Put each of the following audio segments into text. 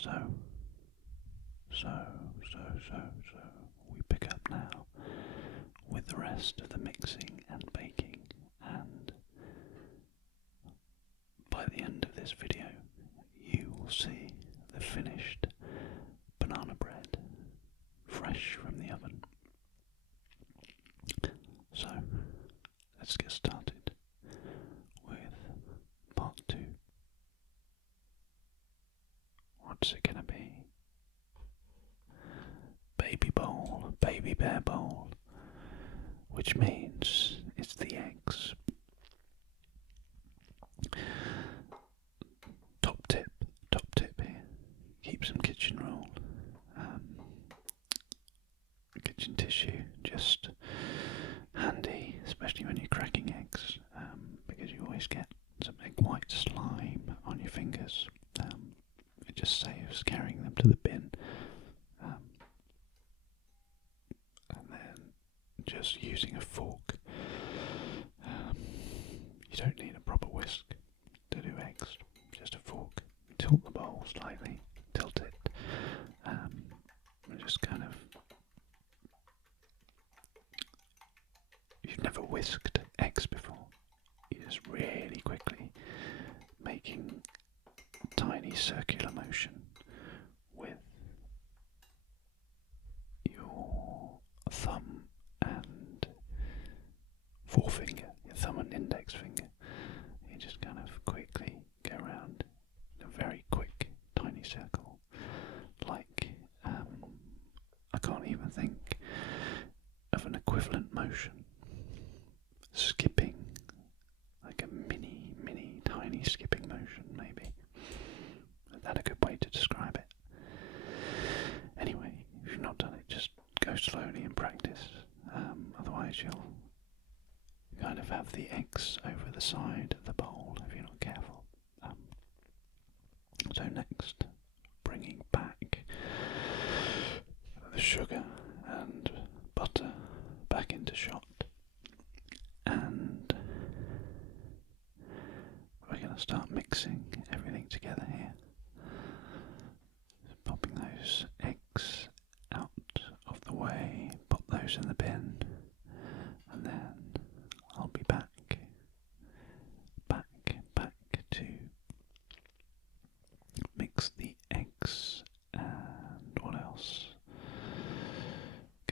So, we pick up now with the rest of the mixing and baking, and by the end of this video you will see the finished banana bread fresh from the oven. So let's get started with part 2. What's it gonna be? Baby bowl, baby bear bowl, which means it's the eggs. Top tip here. Keep some kitchen roll, kitchen tissue, just handy, especially when you're cracking eggs, because you always get some egg white slime on your fingers. It just saves carrying them to the bin. And then just using a fork. You don't need a proper whisk to do eggs, just a fork. Tilt the bowl slightly, tilt it, and just kind of. You've never whisked eggs before. You just really quickly making tiny circular motion with your thumb and forefinger, your thumb and index finger. You just kind of quickly go around in a very quick, tiny circle. Like, I can't even think of an equivalent motion. Skipping, like a mini, tiny skipping motion, maybe. Is that a good way to describe it? Anyway, if you've not done it, just go slowly and practice. Otherwise you'll kind of have the eggs over the side of the bowl if you're not careful. So next, bringing back the sugar and butter back into shot. And we're going to start mixing everything together here. Popping those eggs out of the way, pop those in the bin, and then I'll be back to mix the eggs and what else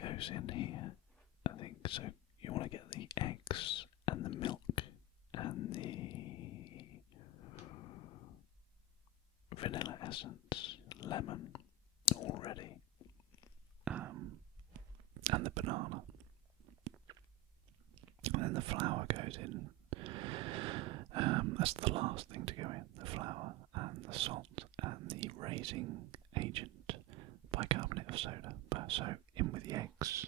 goes in here. I think so. You want to get the eggs and the milk and the vanilla essence, lemon, all ready, and the banana. And then the flour goes in. That's the last thing to go in, the flour and the salt and the raising agent, bicarbonate of soda. So in with the eggs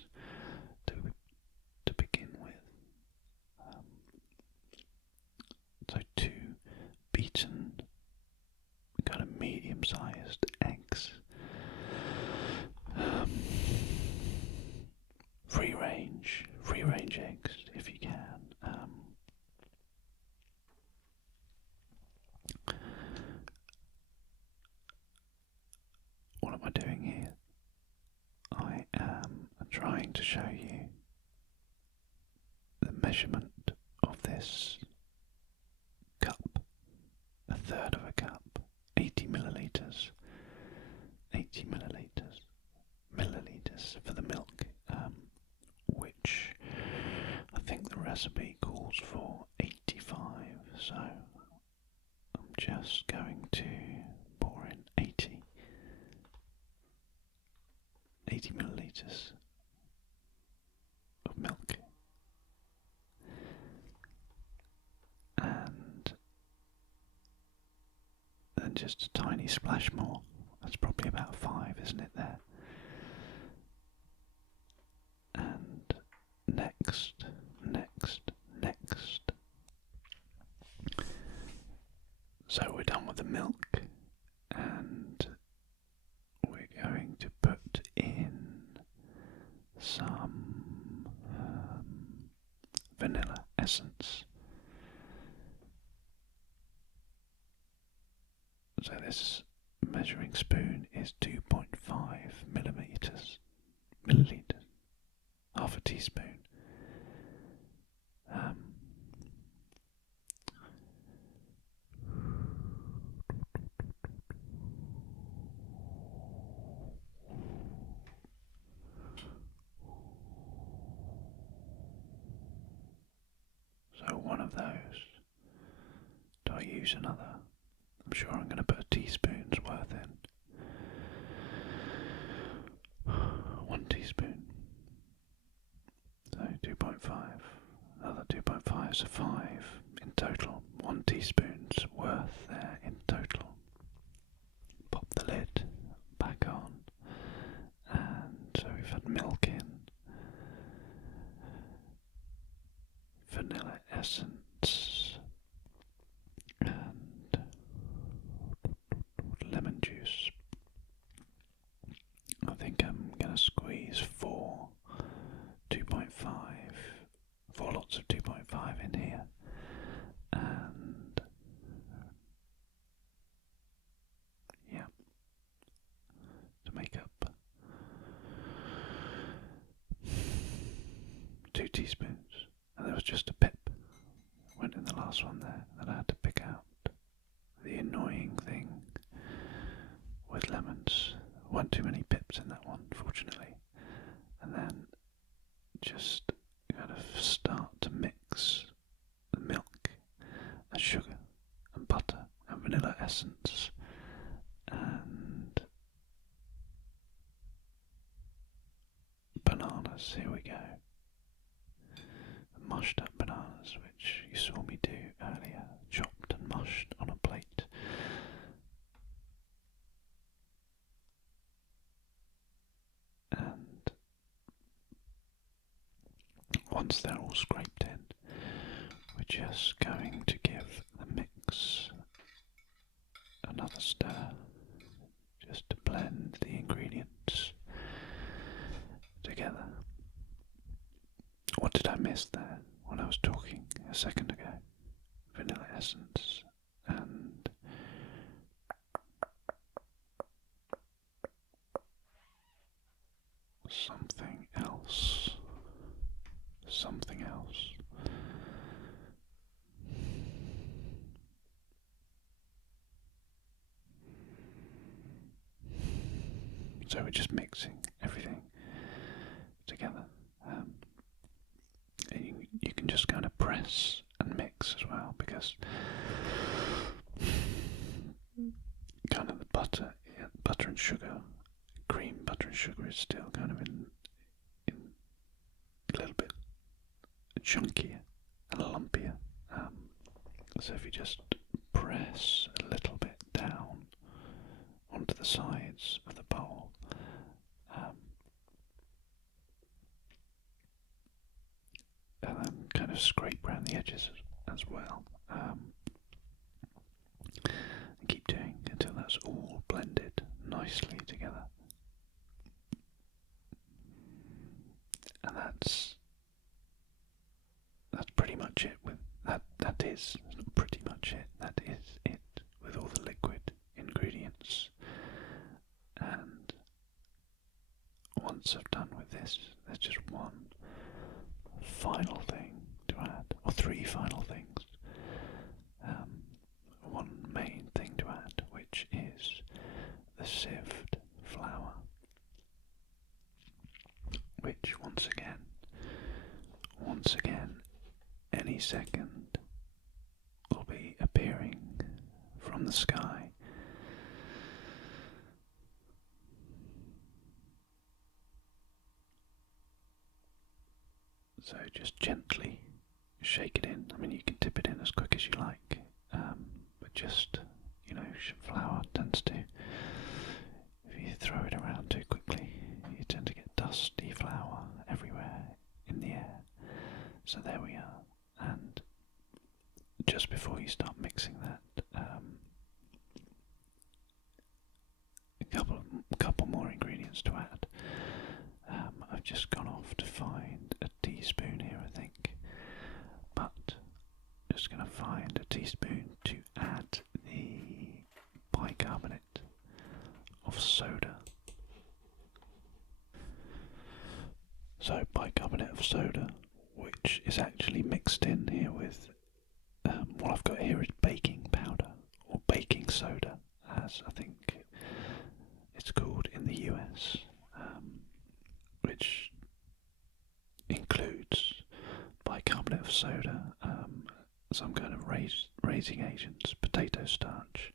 to begin with. So 2 beaten, kind of medium-sized eggs. Free range eggs if you can. What am I doing here? I am trying to show you the measurement of this cup, a third of a cup, 80 milliliters for the milk, which I think the recipe calls for 85, so I'm just going to pour in 80 milliliters of milk, and then just a tiny splash more. That's probably about 5, isn't it there? And next. So we're done with the milk, and we're going to put in some vanilla essence. So this measuring measuring spoon is 2.5 milliliters, half a teaspoon. So one of those. Do I use another? I'm sure I'm going to put a teaspoon's worth in. 1 teaspoon. So 2.5. Another 2.5, so 5 in total. 1 teaspoon's worth there in total. Pop the lid back on. And so we've had milk in. Vanilla essence. And lemon juice. I think I'm going to squeeze 4 lots of 2.5 in here, and yeah, to make up 2 teaspoons, and there was just a pip went in the last one there that I had to pick out. The annoying thing with lemons, weren't too many pips in that one, fortunately, and then just kind of start to mix the milk and sugar and butter and vanilla essence and bananas. Here we go. Mushed up bananas, which you saw me do earlier, chopped and mushed on a plate. And once they're all scraped in, we're just going to give the mix another stir, just to blend the ingredients together. What did I miss there when I was talking a second ago? Vanilla essence and something else. Something else. So we're just mixing everything together. And you can just kind of press and mix as well, because kind of the butter and sugar, cream, butter and sugar is still kind of in a little bit chunkier and lumpier. So if you just press a little bit down onto the sides of the bowl, and then kind of scrape around the edges as well, and keep doing until that's all blended nicely together. And that's pretty much it with that. That is pretty much it. That is it with all the liquid ingredients. And once I've done with this, there's just one final thing to add, or 3 final things. One main thing to add, which is the sieved flour, which once again, any second will be appearing from the sky. So just gently shake it in. I mean, you can dip it in as quick as you like, but just, flour tends to, if you throw it around too quickly, you tend to get dusty flour everywhere in the air. So there we are. And just before you start mixing that, a couple more ingredients to add. I've just gone off to find a teaspoon here, I think, but just going to find a teaspoon to add the bicarbonate So bicarbonate of soda, which is actually mixed in here with what I've got here is baking powder, or baking soda, as I think it's called in the US, which includes bicarbonate of soda, some kind of raising agents, potato starch,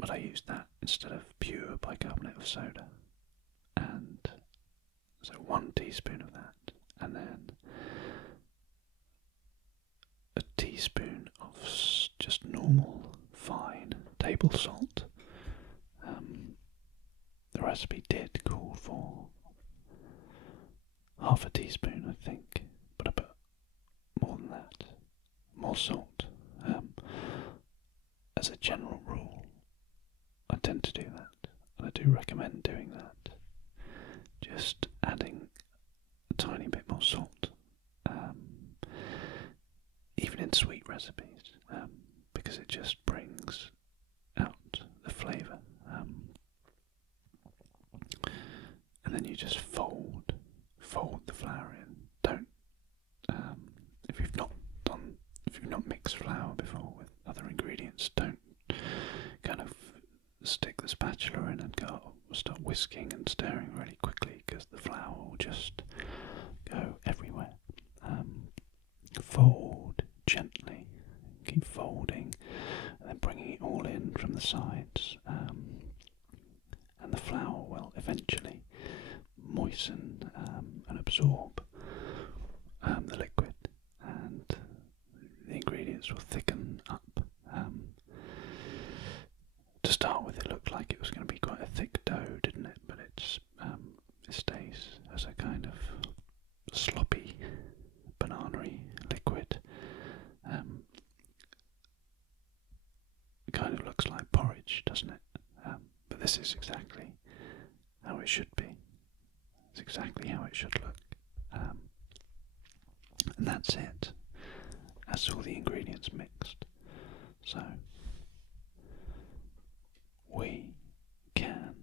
but I used that instead of pure bicarbonate of soda, and so 1 teaspoon of that, and then a teaspoon of just normal fine table salt. The recipe did call for half a teaspoon, I think, but a bit more than that, more salt. As a general rule, I tend to do that, and I do recommend doing that. Just adding a tiny bit more salt, even in sweet recipes, because it just brings out the flavour. And then you just fold the flour in. Don't, if you've not mixed flour before with other ingredients, don't kind of stick the spatula in and start whisking and stirring really quickly, because the flour will just go everywhere. Fold gently, keep folding, and then bringing it all in from the sides, and the flour will eventually moisten and absorb the liquid, and the ingredients will thicken up. To start with, it looked like it was going to be quite a thick dough, didn't it? But it stays as a kind of sloppy, banana-y liquid. It kind of looks like porridge, doesn't it? But this is exactly how it should be. It's exactly how it should look. And that's it. That's all the ingredients mixed. So we can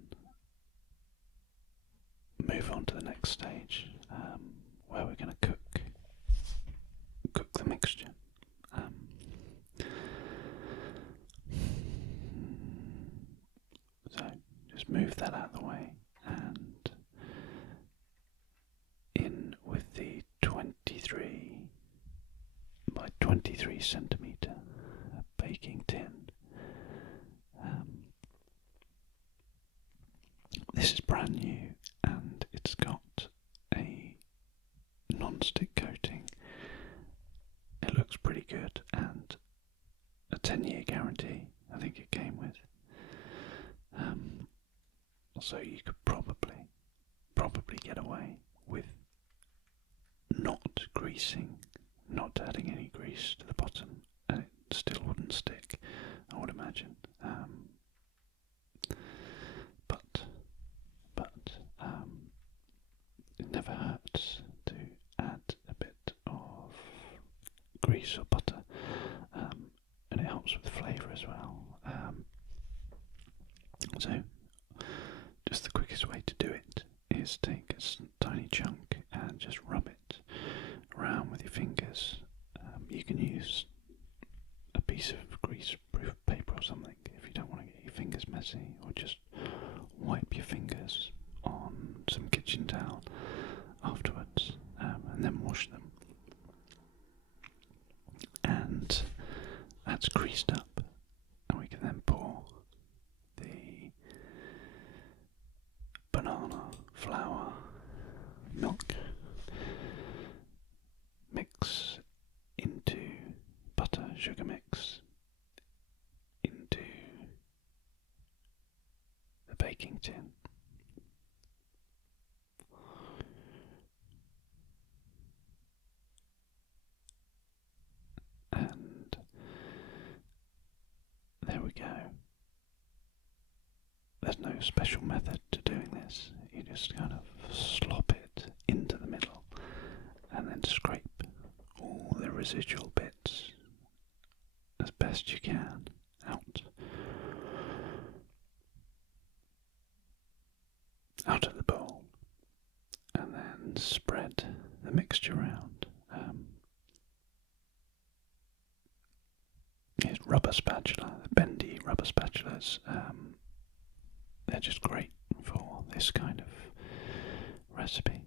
move on to the next stage, where we're going to cook the mixture. So just move that out of the way, and in with the 23 by 23 centimetre baking tin. This is brand new, and it's got a non-stick coating. It looks pretty good, and a 10-year guarantee I think it came with. So you could probably get away with not greasing, not adding any grease to the bottom, and it still wouldn't stick, I would imagine. But it never hurts to add a bit of grease or butter, and it helps with the flavour as well. So just the quickest way to do it is take a tiny chunk and just rub it around with your fingers. You can use a piece of grease-proof paper or something if you don't want to get your fingers messy, or just wipe your fingers on some kitchen towel afterwards, and then wash them. And that's greased up, and we can then pour the banana, flour, milk mix into butter, sugar mix into the baking tin. And there we go. There's no special method to doing this. You just kind of slop it into the middle and then scrape all the residual bits as best you can out spatulas, they're just great for this kind of recipe,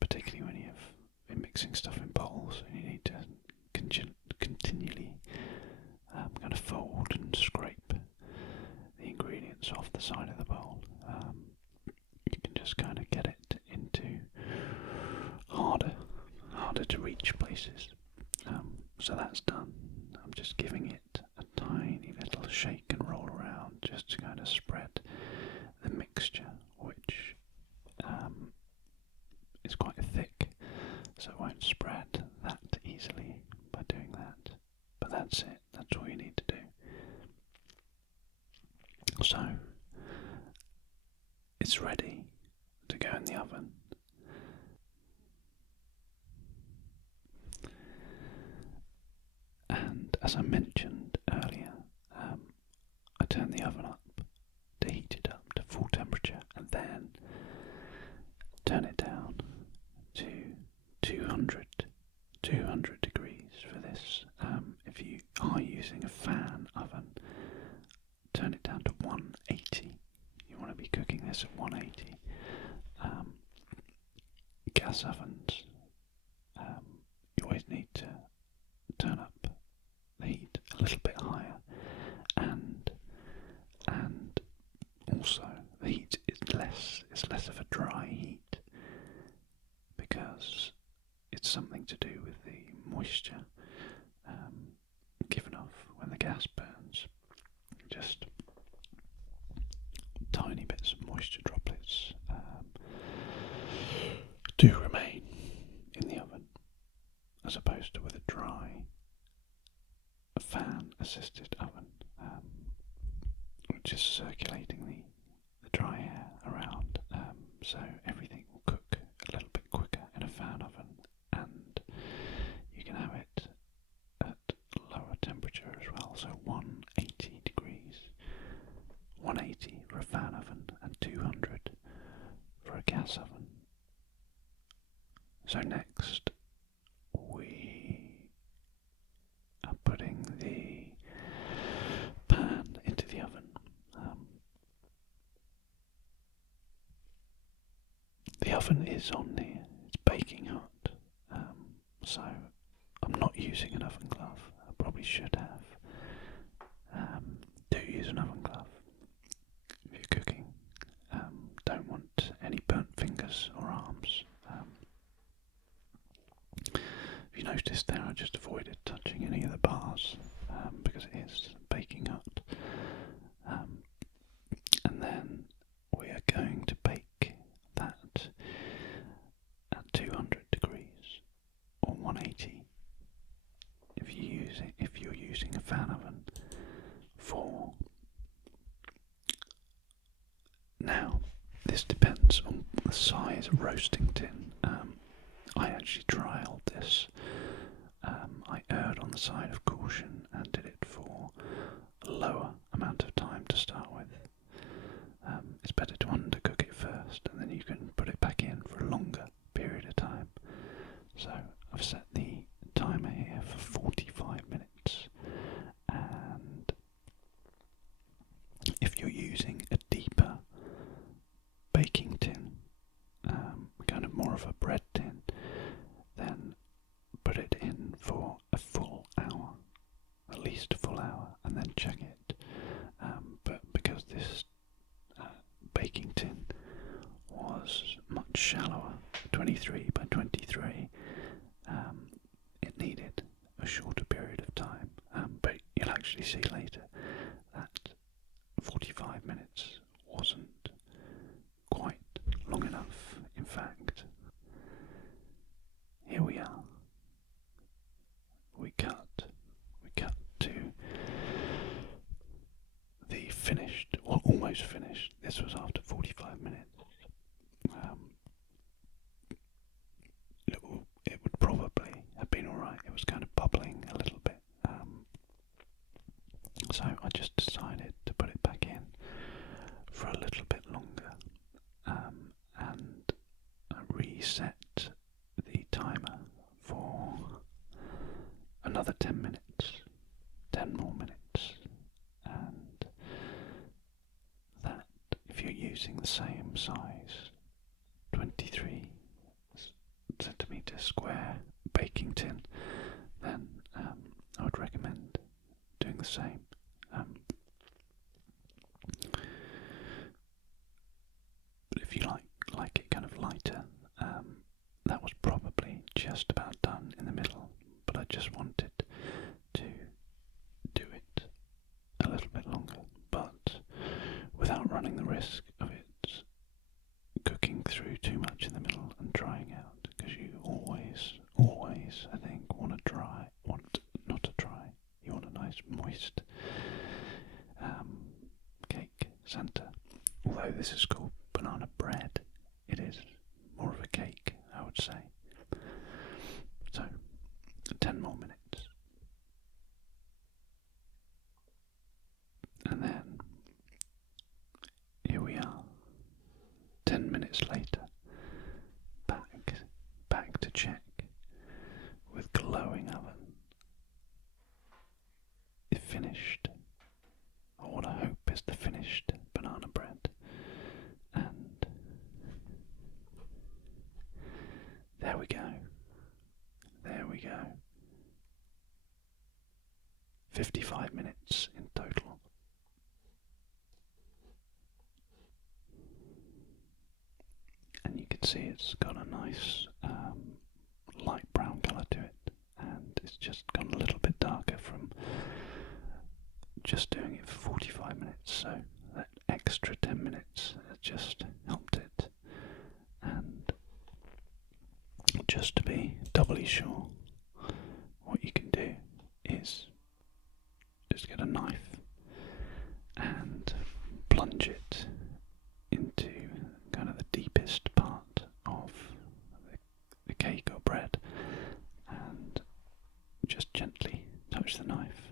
particularly when you've been mixing stuff in bowls and you need to continually kind of fold and scrape the ingredients off the side of the bowl. You can just kind of get it into harder to reach places. So that's done. I'm just giving it a tiny little shake and roll around just to kind of spread the mixture, which is quite thick, so it won't spread that easily by doing that. But that's it, that's all you need to do. So it's ready to go in the oven. And as I mentioned earlier, I turn the oven up to heat it up to full temperature, and then turn it down to 200 degrees for this. If you are using a fan oven, turn it down to 180. You want to be cooking this at 180. Gas ovens, you always need to turn up the heat a little bit higher, and also the heat is less of a dry heat, because it's something to do with the moisture given off when the gas burns. Just tiny bits of moisture droplets do remain in the oven, as opposed to with a dry fan-assisted oven, which is circulating the dry air around, so everything will cook a little bit quicker in a fan oven, and you can have it at lower temperature as well, so 180 degrees, 180 for a fan oven and 200 for a gas oven. So next we are putting the pan into the oven. The oven is on here, it's baking hot, so I'm not using an oven glove. I probably should have. Do use an oven glove if you're cooking. Don't want any burnt fingers or arms. If you noticed there, I just avoided touching any of the bars because it is baking hot. And then we are going to bake that at 200 degrees or 180 if you're using a fan oven. Now, this depends on the size of roasting tin. I actually trialled this. I erred on the side of caution and did it for a lower amount of time to start with. It's better to undercook it first, and then you can put it back in for a longer period of time. So I've set the timer here for 45 minutes, and if you're using a deeper baking tin, kind of more of a bread tin, then put it in for a full hour, at least a full hour, and then check it. But because this baking tin was much shallower, 23 by 23, it needed a shorter period of time. But you'll actually see later that 45 minutes wasn't quite long enough. In fact, here we are. We cut to the finished, well, almost finished. This was after 45 minutes. It would probably have been alright. It was kind of bubbling a little bit. So I just decided to put it back in for a little bit longer, and reset the timer for another 10 minutes, 10 more minutes, and using the same size 23 centimetre square baking tin, then I would recommend doing the same. But if you like it kind of lighter, that was probably just about done in the middle, but I just wanted to do it a little bit longer, but without running the risk of it cooking through too much in the middle and drying out, because you always, I think, you want a nice moist cake centre. Although this is called banana bread, it is more of a cake, I would say. So, 10 more minutes. And then, here we are, 10 minutes later, back to check, with glowing oven. The finished, or what I hope is the finished banana bread. And there we go. 55 minutes in total. And you can see it's got a nice light brown colour to it, and it's just gone a little bit darker from just doing it for 45 minutes, so that extra 10 minutes has just helped it. And just to be doubly sure, what you can do is just get a knife and plunge it into kind of the deepest part of the cake or bread, and just gently touch the knife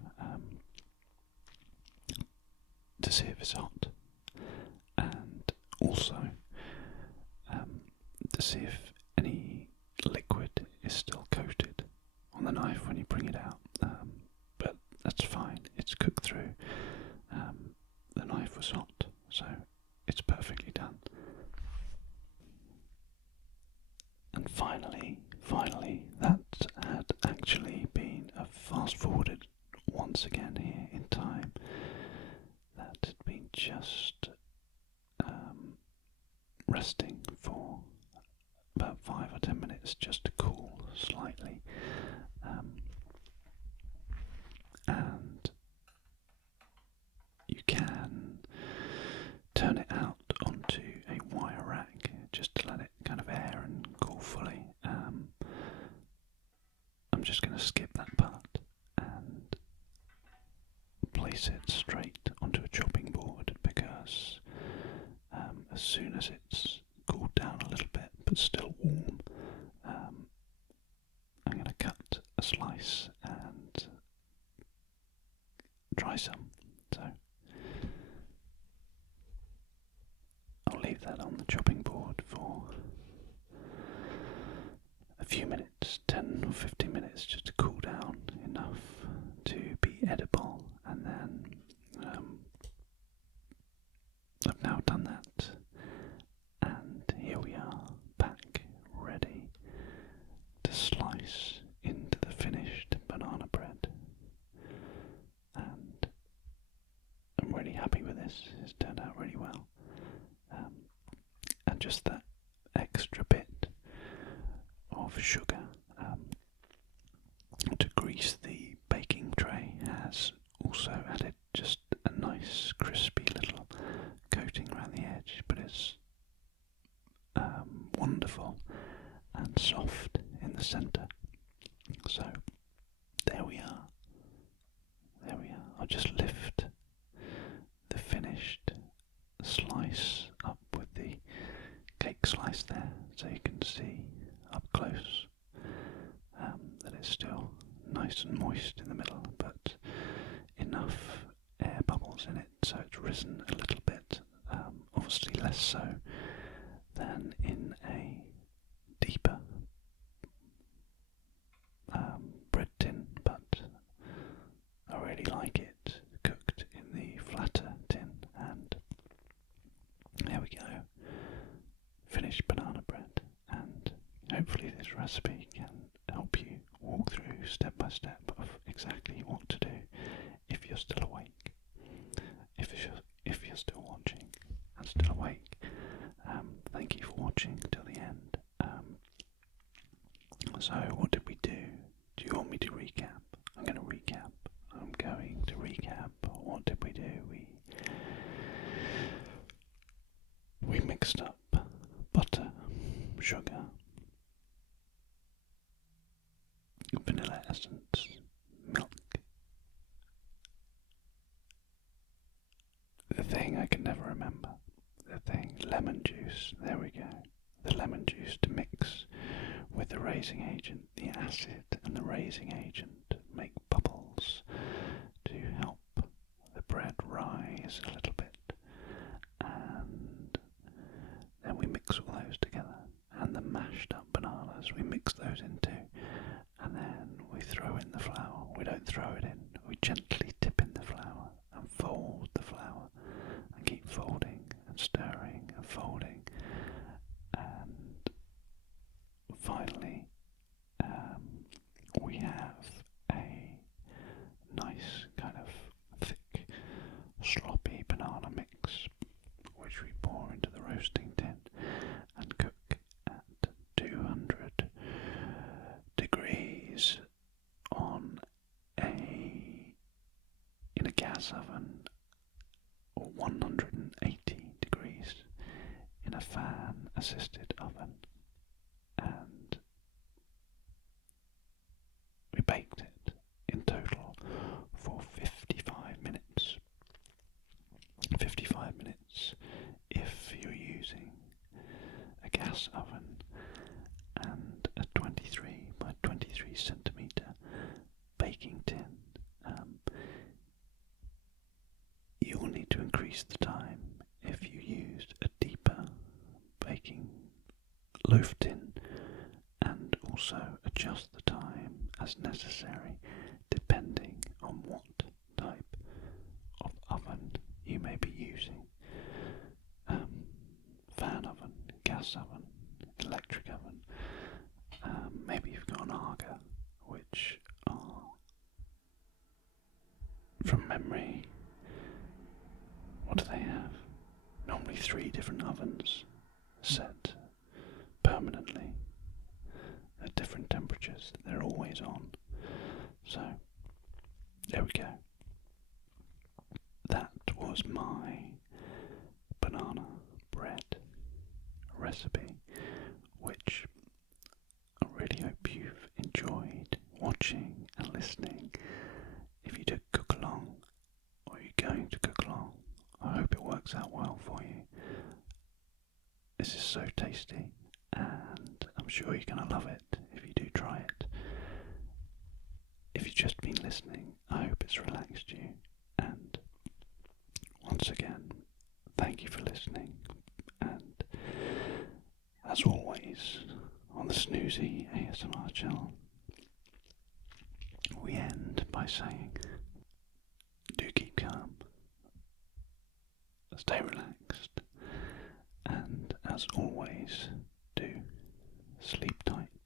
to see if it's hot, and also to see if any liquid is still coated on the knife when you bring it out. But that's fine, it's cooked through. The knife was hot, so it's perfectly done. And finally, that had actually been fast forwarded once again here in time. That had been just resting for about 5 or 10 minutes just to cool slightly. And you can turn it out onto a wire rack just to let it kind of air and cool fully. I'm just going to skip that part and place it straight onto a chopping board, because as soon as it's cooled down a little bit but still warm, I'm going to cut a slice and try some. So I'll leave that on the chopping board for a few minutes, 10 or 15 minutes, just to cool down enough to be edible. And then I've now done that, and here we are, back ready to slice into the finished banana bread. And I'm really happy with this. It's turned out really well. And just that extra bit of sugar to grease the baking tray has also added just a nice crispy little coating around the edge, but it's wonderful and soft in the centre. So there we are. I'll just lift the finished slice up with the cake slice there, so you can see up close that it's still nice and moist in the middle, but enough air bubbles in it so it's risen a little bit, obviously less so than in a deeper bread tin, but I really like it cooked in the flatter tin. And there we go. finish banana bread, and hopefully this recipe can help you walk through step by step of exactly what to do if you're still awake. If you're still watching and still awake, thank you for watching till the end. So what did we do? Do you want me to recap? I'm going to recap. What did we do? We mixed up butter, sugar, vanilla essence, milk. The thing I can never remember. Lemon juice. There we go. The lemon juice to mix with the raising agent. The acid and the raising agent make bubbles to help the bread rise a little bit. And then we mix all those together. And the mashed up bananas, we mix those in too. And then we throw in the flour. We don't throw it in. We gently dip in the flour and fold the flour and keep folding and stirring and folding. And finally, we have a nice kind of thick, sloppy banana mix, which we pour into the roasting tin and cook at 200 degrees in a gas oven, or 180 degrees in a fan assisted oven, and we baked it in total for 55 minutes. 55 minutes if you're using a gas oven and a 23 by 23 centimetre baking tin. You will need to increase the time if you used a deeper baking loaf tin, and also adjust the time as necessary depending on what type of oven you may be using. Fan oven, gas oven, electric oven. Maybe you've got an Aga, which are, from memory, what do they have? Normally 3 different ovens set permanently at different temperatures. They're always on. So, there we go. That was my banana bread recipe, which I really hope you've enjoyed watching and listening. If you did cook along, or you're going to cook along, I hope it works out well for you. This is so tasty, and I'm sure you're going to love it if you do try it. If you've just been listening, I hope it's relaxed you, and once again, thank you for listening, and as always, on the Snoozy ASMR channel, we end by saying, do keep calm, stay relaxed, and as always, do sleep tight.